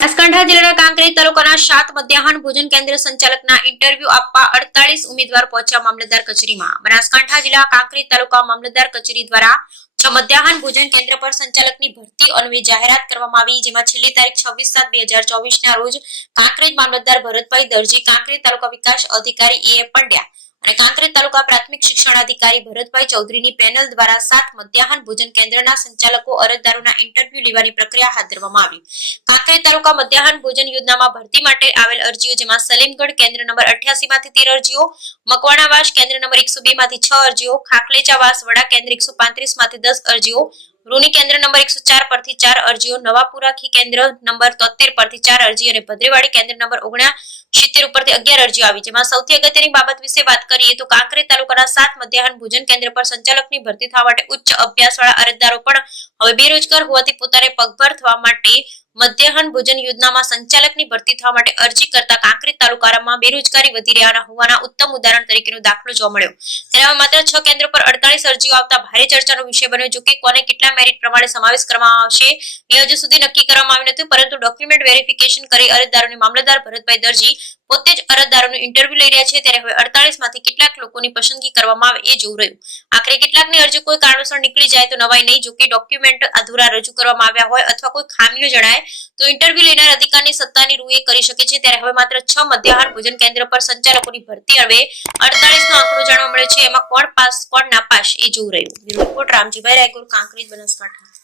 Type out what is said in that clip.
બનાસકાંઠા જિલ્લાના કાંકરેજ તાલુકાના 7 મધ્યાહન ભોજન કેન્દ્ર સંચાલકના ઇન્ટરવ્યુ આપવા 48 ઉમેદવાર પહોંચ્યા મામલતદાર કચેરીમાં। બનાસકાંઠા જિલ્લા કાંકરેજ તાલુકા મામલતદાર કચેરી દ્વારા 6 મધ્યાહન ભોજન કેન્દ્ર પર સંચાલકની ભરતી અન્વયે જાહેરાત કરવામાં આવી, જેમાં છેલ્લી તારીખ 26/7/2024 ના રોજ કાંકરેજ મામલતદાર ભરતભાઈ દરજી, કાંકરેજ તાલુકા વિકાસ અધિકારી એ પંડ્યા અને કાંકરેજ તાલુકા પ્રાથમિક શિક્ષણાધિકારી ભરતભાઈ ચૌધરીની પેનલ દ્વારા 7 મધ્યાહન ભોજન કેન્દ્રના સંચાલકો અરજદારોના ઇન્ટરવ્યુ લેવાની પ્રક્રિયા હાથ ધરવામાં આવી। કાંકરેજ તાલુકા મધ્યાહન ભોજન યોજનામાં ભરતી માટે આવેલ અરજીઓ, જેમાં સલીમગઢ કેન્દ્ર નંબર 88 માંથી 13 અરજીઓ, મકવાણાવાસ કેન્દ્ર નંબર 102 માંથી 6 અરજીઓ, ખાખલેચાવાસ વડા કેન્દ્ર 135 માંથી 10 અરજીઓ, રૂની કેન્દ્ર નંબર 104 પરથી 4 અરજીઓ, નવાપુરાખી કેન્દ્ર નંબર 73 પરથી 4 અરજી અને ભદ્રેવાડી કેન્દ્ર નંબર 79 ઉપરથી 11 અરજીઓ આવી। જેમાં સૌથી અગત્યની બાબત વિશે વાત કરીએ તો કાંકરેજ તાલુકાના 7 મધ્યાહન ભોજન કેન્દ્ર પર સંચાલકની ભરતી થવા માટે ઉચ્ચ અભ્યાસવાળા અરજદારો પણ હવે બેરોજગાર હોવાથી પોતાને પગભર થવા માટે મધ્યાહન ભોજન યોજનામાં સંચાલકની ભરતી થવા માટે અરજી કરતા કાંકરેજ તાલુકામાં બેરોજગારી વધી રહ્યા હોવાના ઉત્તમ ઉદાહરણ તરીકેનો દાખલો જોવા મળ્યો। ત્યારે માત્ર 6 કેન્દ્રો પર 48 અરજીઓ આવતા ભારે ચર્ચાનો વિષય બન્યો। જો કે કોને કેટલા મેરિટ પ્રમાણે સમાવેશ કરવામાં આવશે એ હજુ સુધી નક્કી કરવામાં આવ્યું નથી, પરંતુ ડોક્યુમેન્ટ વેરિફિકેશન કરી અરજદારોને મામલતદાર ભરતભાઈ દરજી પોતે જ અરજદારોનું ઇન્ટરવ્યુ લઈ રહ્યા છે। ત્યારે હવે 48 માંથી કેટલાક લોકોની પસંદગી કરવામાં આવે એ જોવું રહ્યું। આખરે કેટલાકની અરજી કોઈ કારણોસર નીકળી જાય તો નવાઈ નહીં। જો કે ડોક્યુમેન્ટ અધૂરા રજૂ કરવામાં આવ્યા હોય અથવા કોઈ ખામીઓ જણાય તો ઇન્ટરવ્યુ લેનાર અધિકારની સત્તાની રૂએ કરી શકે છે। ત્યારે હવે માત્ર 6 મધ્યાહન ભોજન કેન્દ્ર પર સંચાલકોની ભરતી હવે 48 નો આંકડો જાણવા મળે છે। એમાં કોણ પાસ કોણ નાપાસ એ જોવું રહ્યું। રિપોર્ટ રામજીભાઈ રાયગુર, કાંકરેજ, બનાસકાંઠા।